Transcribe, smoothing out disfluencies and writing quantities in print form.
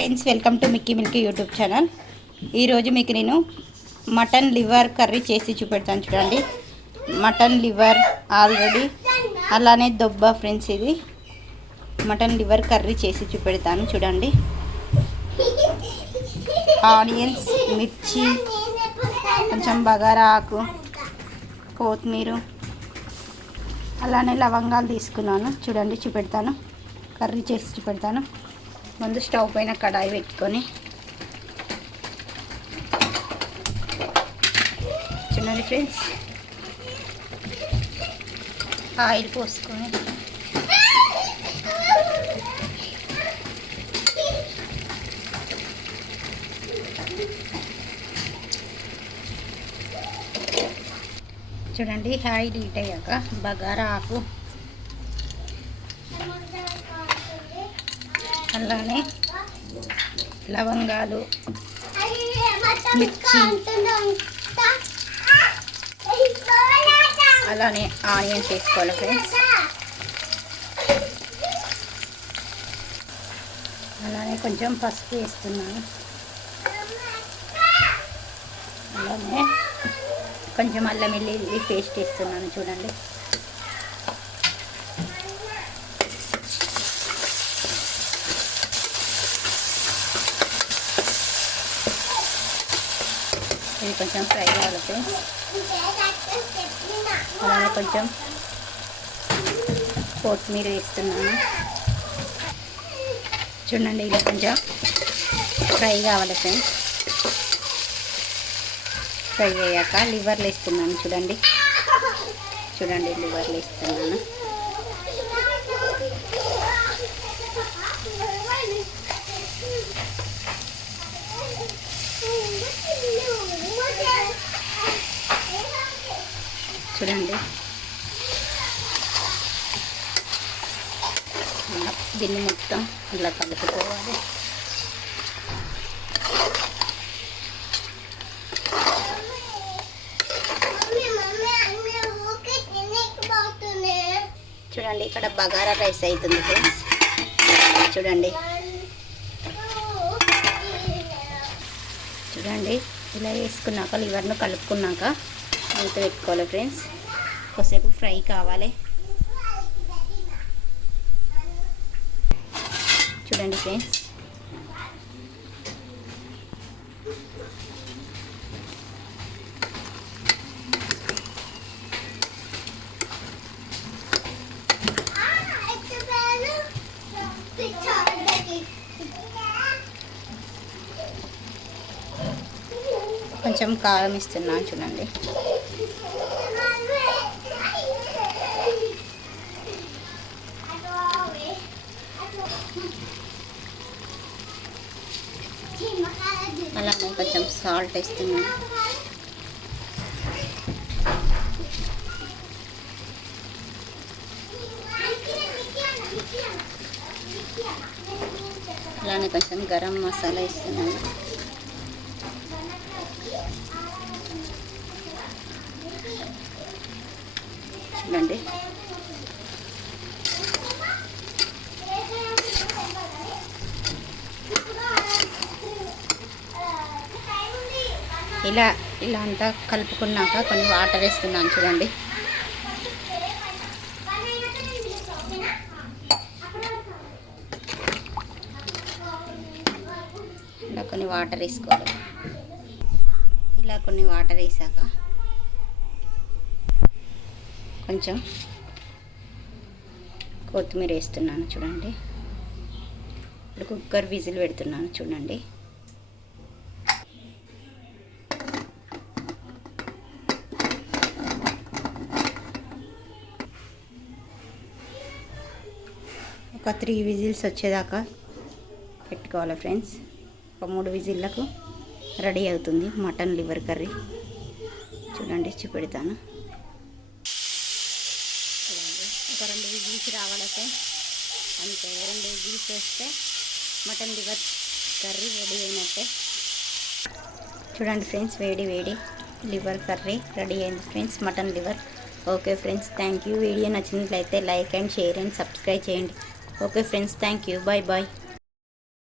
Friends, welcome to Mickey Milky YouTube channel. ఈరోజు మీకు నేను మటన్ లివర్ కర్రీ చేసి చూపెడతాను. చూడండి, మటన్ లివర్ ఆల్రెడీ అలానే దొబ్బ ఫ్రెండ్స్. ఇది మటన్ లివర్ కర్రీ చేసి చూపెడతాను. చూడండి, ఆనియన్స్, మిర్చి, కొంచెం బగారా ఆకు, కొత్తిమీర, అలానే లవంగాలు తీసుకున్నాను. చూడండి, చూపెడతాను. కర్రీ చేసి చూపెడతాను. ముందు స్టవ్ పైన కడాయి పెట్టుకొని చూడండి ఫ్రెండ్స్, ఆయిల్ పోసుకొని చూడండి, ఆయిల్ హీట్ అయ్యాక బగారా ఆకు, అలానే లవంగాలు, మిర్చి, అలానే ఆనియన్స్ వేసుకోవాలి ఫ్రెండ్స్. అలానే కొంచెం పసుపు వేస్తున్నాను. అలానే కొంచెం అల్లం వెల్లుల్లి పేస్ట్ వేస్తున్నాను. చూడండి, ఇది కొంచెం ఫ్రై కావాలి ఫ్రెండ్స్. అలానే కొంచెం కొత్తిమీర వేస్తున్నాను. చూడండి, ఇలా కొంచెం ఫ్రై కావాలి ఫ్రెండ్స్. ఫ్రై అయ్యాక లివర్లు వేస్తున్నాను. చూడండి, లివర్లు వేస్తున్నాను. చూడండి, దీన్ని మొత్తం ఇలా కలుపుకోవాలి. చూడండి, ఇక్కడ బగారా రైస్ అవుతుంది ఫ్రెండ్స్. చూడండి, ఇలా వేసుకున్నాక లివర్ను కలుపుకున్నాక మూత పెట్టుకోవాలి ఫ్రెండ్స్. కొద్దిసేపు ఫ్రై కావాలి. చూడండి ఫ్రెండ్స్, కొంచెం కారం ఇస్తున్నాను. చూడండి, అలానే కొంచెం సాల్ట్ వేస్తున్నాను. అలానే కొంచెం గరం మసాలా వేస్తున్నాను. చూడండి, ఇలా అంతా కలుపుకున్నాక కొన్ని వాటర్ వేస్తున్నాను. చూడండి, ఇలా కొన్ని వాటర్ వేసుకోవాలి. ఇలా కొన్ని వాటర్ వేసాక కొంచెం కొత్తిమీర వేస్తున్నాను. చూడండి, ఇప్పుడు కుక్కర్ విజిల్ పెడుతున్నాను. చూడండి, ఒక 3 విజిల్స్ వచ్చేదాకా పెట్టుకోవాలి ఫ్రెండ్స్. ఒక 3 విజిల్లకు రెడీ అవుతుంది మటన్ లివర్ కర్రీ. చూడండి, చూపెడతాను. చూడండి, ఒక 2 విజిల్స్ రావాలి ఫ్రెండ్స్. అంతే, 2 విజిల్స్ వేస్తే మటన్ లివర్ కర్రీ రెడీ అయినట్టే. చూడండి ఫ్రెండ్స్, వేడి లివర్ కర్రీ రెడీ అయింది friends, mutton liver. Okay friends, thank you. Video నచ్చినట్లయితే like and share and subscribe చేయండి. Okay friends, thank you. Bye bye.